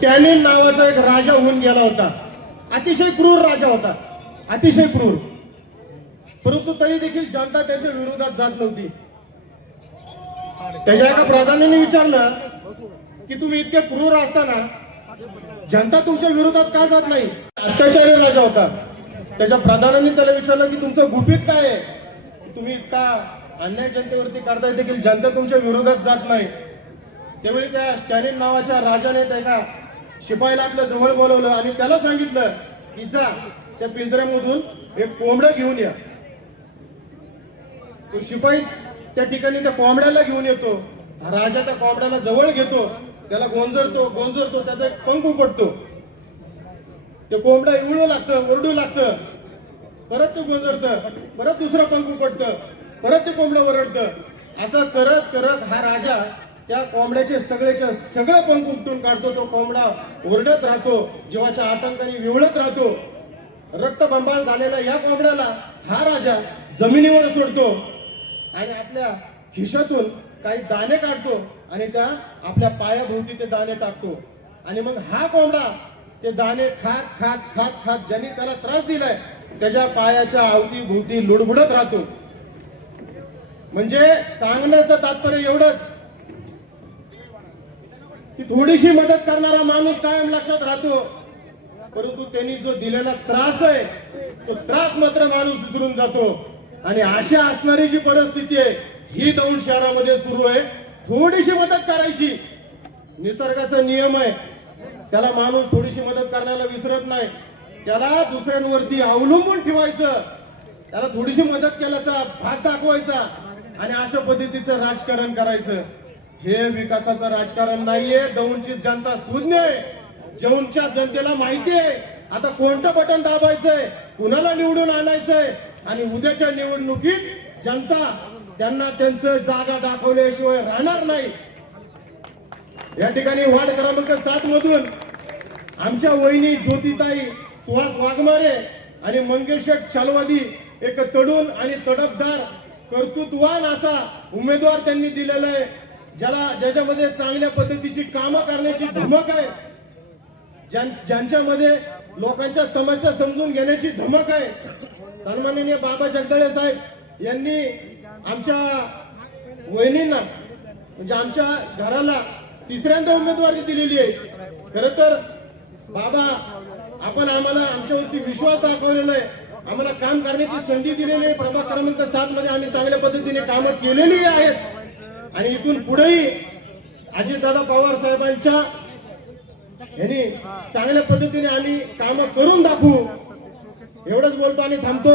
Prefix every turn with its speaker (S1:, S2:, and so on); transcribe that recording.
S1: स्टॅलिन नावाचा एक राजा होऊन गेला होता. अतिशय क्रूर राजा होता. अतिशय क्रूर. परंतु तरी देखील जनता त्याच्या विरोधात जात नव्हती. त्याच्या एका प्रधानाने विचारलं की तुम्ही इतके क्रूर असताना जनता तुमच्या विरोधात का जात नाही? अत्याचारी राजा होता. त्याच्या प्रधानांनी त्याला विचारलं की तुमचं गुपित काय आहे? तुम्ही इतका अन्याय जनतेवरती करताय देखील जनता तुमच्या विरोधात जात नाही. त्यावेळी त्या स्टॅलिन नावाच्या राजाने त्याच्या शिपाईला आपल्या जवळ बोलवलं आणि त्याला सांगितलं की जा त्या पिंजऱ्यामधून एक कोंबडं घेऊन या. तो शिपाई त्या ठिकाणी त्या कोंबड्याला घेऊन येतो. राजा त्या कोंबड्याला जवळ घेतो. त्याला गोंजरतो गोंजरतो त्याचा एक पंख उपडतो ते कोंबडा इवळू लागतं ओरडू लागतं. परत ते गोंजरतं परत दुसरं पंख उपडतं परत ते कोंबडं ओरडतं. असं करत करत हा राजा त्या कोंबड्याचे सगळेच्या सगळं पंख उपटून काढतो तो कोंबडा ओरडत राहतो जीवाच्या आतंकाने विवळत राहतो. रक्तबंबाळ झालेल्या या कोंबड्याला हा राजा जमिनीवर सोडतो आणि आपल्या खिशातून काही दाणे काढतो आणि त्या आपल्या पायाभोवती ते दाणे टाकतो. आणि मग हा कोंबडा ते दाणे खात खात खात खात ज्यांनी त्याला त्रास दिलाय त्याच्या पायाच्या अवती भोवती लुडबुडत राहतो. म्हणजे सांगण्याचं तात्पर्य एवढंच की थोडीशी मदत करणारा माणूस कायम लक्षात राहतो. परंतु त्यांनी जो दिलेला त्रास आहे तो त्रास मात्र माणूस विसरून जातो. आणि अशा असणारी जी परिस्थिती आहे ही दौंड शहरामध्ये सुरू आहे. थोडीशी मदत करायची. निसर्गाचा नियम आहे. त्याला माणूस थोडीशी मदत करण्याला विसरत नाही. त्याला दुसऱ्यांवरती अवलंबून ठेवायचं. त्याला थोडीशी मदत केल्याचा भास दाखवायचा. आणि अशा पद्धतीचं राजकारण करायचं. हे विकासाचं राजकारण नाहीये दौंडची जनता सुज्ञ आहे. जौनच्या जनतेला माहिती आहे. आता कोणतं बटन दाबायचंय? कुणाला निवडून आणायचंय? आणि उद्याच्या निवडणुकीत जनता त्यांना त्यांचं जागा दाखवल्याशिवाय राहणार नाही. या ठिकाणी वार्ड क्रमांक सात मधून आमच्या वहिनी ज्योतिताई सुहास वाघमारे आणि मंगेश चालवादी एक तडून आणि तडपदार कर्तृत्वान असा उमेदवार त्यांनी दिलेला आहे. ज्याला ज्याच्यामध्ये चांगल्या पद्धतीची कामं करण्याची धमक आहे ज्यां- ज्यांच्यामध्ये लोकांच्या समस्या समजून घेण्याची धमक आहे सन्माननीय बाबा जगदाळे साहेब यांनी आमच्या वहिनींना म्हणजे आमच्या घराला तिसऱ्यांदा उमेदवारी दिलेली आहे. खर तर बाबा आपण आम्हाला आमच्यावरती विश्वास दाखवलेला आहे. आम्हाला काम करण्याची संधी दिलेली आहे. प्रभाग क्रमांक सात मध्ये आम्ही चांगल्या पद्धतीने कामं केलेली आहेत. आणि इथून पुढेही अजितदादा पवार साहेबांच्या यांनी चांगल्या पद्धतीने आम्ही कामं करून दाखवू. एवढंच बोलतो आणि थांबतो.